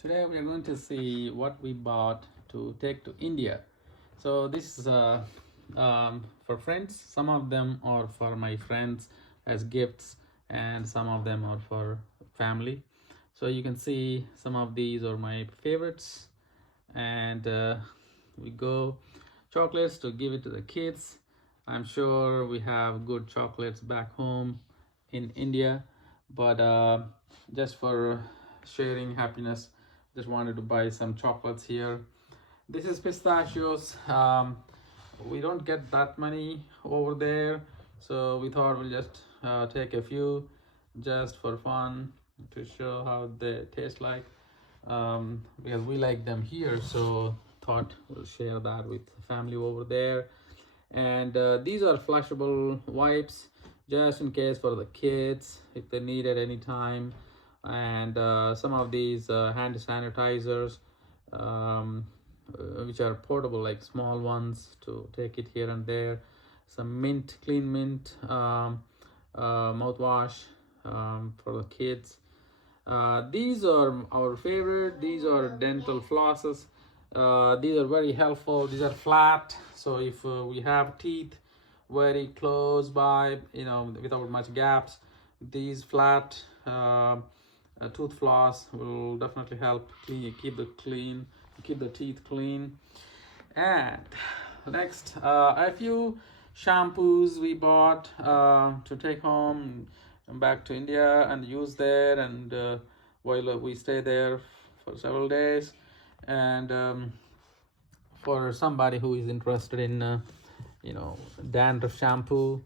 Today we are going to see what we bought to take to India. So this is for friends. Some of them are for my friends as gifts, and some of them are for family. So you can see some of these are my favorites, and we go chocolates to give it to the kids. I'm sure we have good chocolates back home in India, but just for sharing happiness, just wanted to buy some chocolates here. This is pistachios. We don't get that many over there, so we thought we'll just take a few just for fun to show how they taste like, because we like them here, so thought we'll share that with the family over there. And these are flushable wipes just in case for the kids if they need at any time. And some of these hand sanitizers, which are portable, like small ones to take it here and there. Some mint, clean mint mouthwash for the kids. These are our favorite. These are dental flosses. These are very helpful. These are flat, so if we have teeth very close by, without much gaps, these flat tooth floss will definitely help keep the teeth clean. And next, a few shampoos we bought to take home and back to India and use there, and while we stay there for several days. And for somebody who is interested in dandruff shampoo,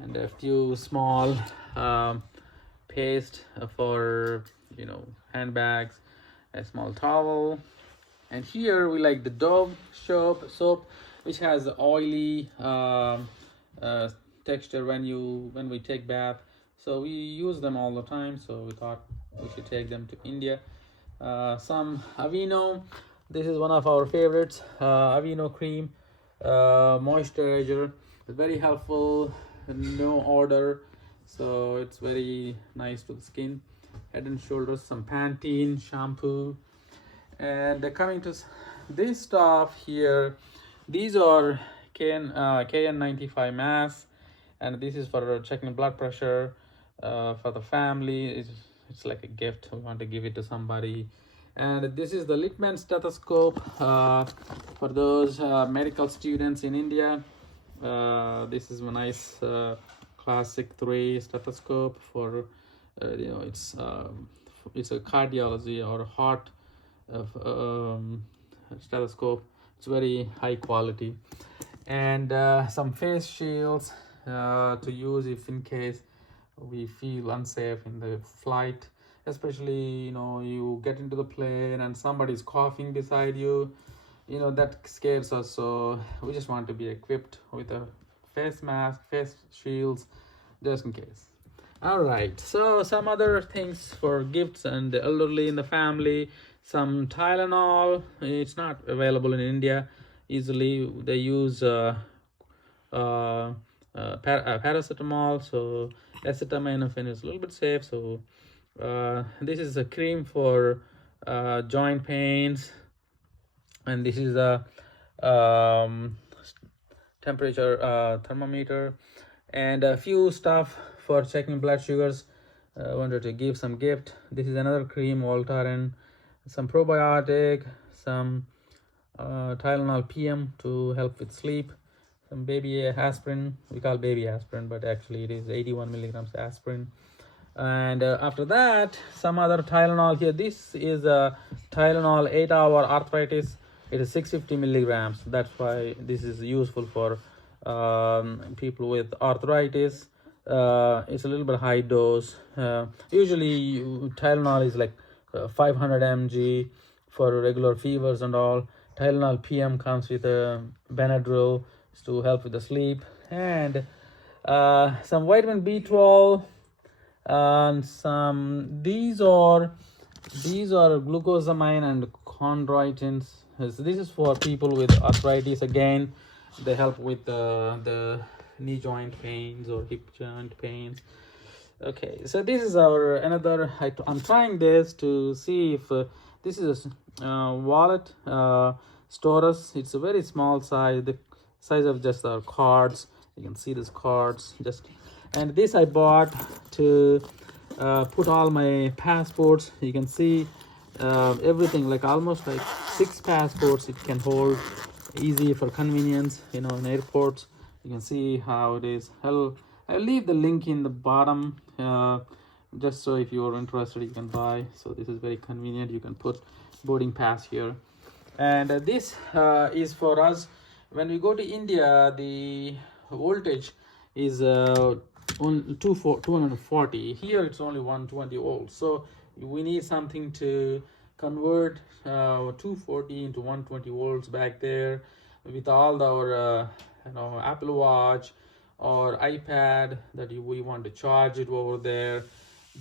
and a few small paste for handbags, a small towel. And here we like the Dove soap, which has oily texture when we take bath, so we use them all the time, so we thought we should take them to India. Some Aveeno. This is one of our favorites. Aveeno cream moisturizer. It's very helpful, no odor, so it's very nice to the skin. Head and Shoulders, some Pantene shampoo. And coming to this stuff here, these are KN95 masks, and this is for checking blood pressure for the family. It's like a gift. We want to give it to somebody. And this is the Littmann stethoscope for those medical students in India. This is a nice classic 3 stethoscope for it's a cardiology or heart stethoscope. It's very high quality. And some face shields to use if in case we feel unsafe in the flight, especially you get into the plane and somebody's coughing beside you, that scares us, so we just want to be equipped with a face mask, face shields, just in case. All right, so some other things for gifts and the elderly in the family. Some Tylenol. It's not available in India easily. They use paracetamol, so acetaminophen is a little bit safe. So this is a cream for joint pains, and this is a temperature thermometer, and a few stuff for checking blood sugars. Wanted to give some gift. This is another cream, Voltaren, some probiotic, some Tylenol PM to help with sleep, some baby aspirin. We call baby aspirin, but actually it is 81 milligrams aspirin. And after that, some other Tylenol here. This is a Tylenol 8-hour arthritis. It is 650 milligrams. That's why this is useful for people with arthritis. It's a little bit high dose. Usually Tylenol is like 500 mg for regular fevers and all. Tylenol PM comes with a Benadryl to help with the sleep, and some vitamin B12, and some these are glucosamine and chondroitins. So this is for people with arthritis. Again, they help with the knee joint pains or hip joint pains. Okay, so this is our another. I'm trying this to see if this is a wallet storage. It's a very small size, the size of just our cards. You can see these cards just, and this I bought to put all my passports. You can see everything, like almost like 6 passports it can hold, easy for convenience, you know, in airports. You can see how it is. I'll leave the link in the bottom, just so if you're interested you can buy. So this is very convenient. You can put boarding pass here, and this is for us when we go to India. The voltage is 240. Here it's only 120 volts, so we need something to convert 240 into 120 volts back there with all our you know, Apple Watch or iPad that we want to charge it over there.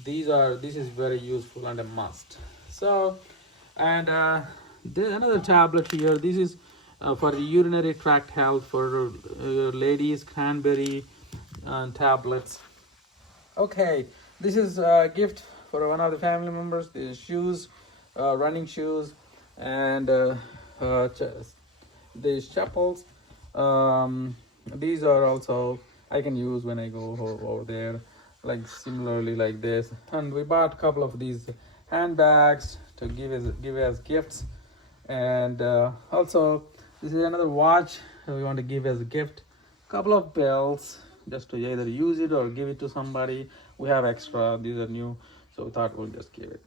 This is very useful and a must. So, and there's another tablet here. This is for urinary tract health for ladies, cranberry tablets. Okay, this is a gift for one of the family members. These shoes, running shoes, and these chapels. These are also I can use when I go over there, like similarly like this. And we bought a couple of these handbags to give as gifts, and also this is another watch we want to give as a gift. Couple of bells just to either use it or give it to somebody. We have extra. These are new, so we thought we'll just give it.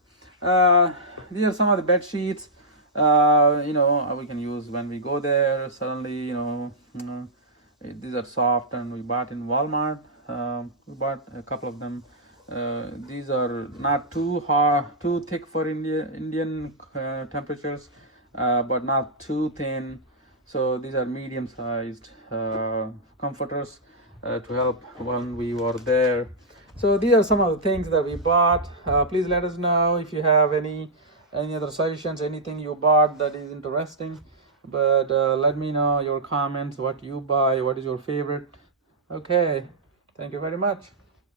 These are some of the bed sheets. You know, we can use when we go there. Suddenly, you know, these are soft, and we bought in Walmart. We bought a couple of them. These are not too hard, too thick for Indian temperatures, but not too thin. So these are medium-sized comforters to help when we were there. So these are some of the things that we bought. Please let us know if you have any other suggestions, anything you bought that is interesting. But let me know your comments, what you buy, what is your favorite. Okay, thank you very much.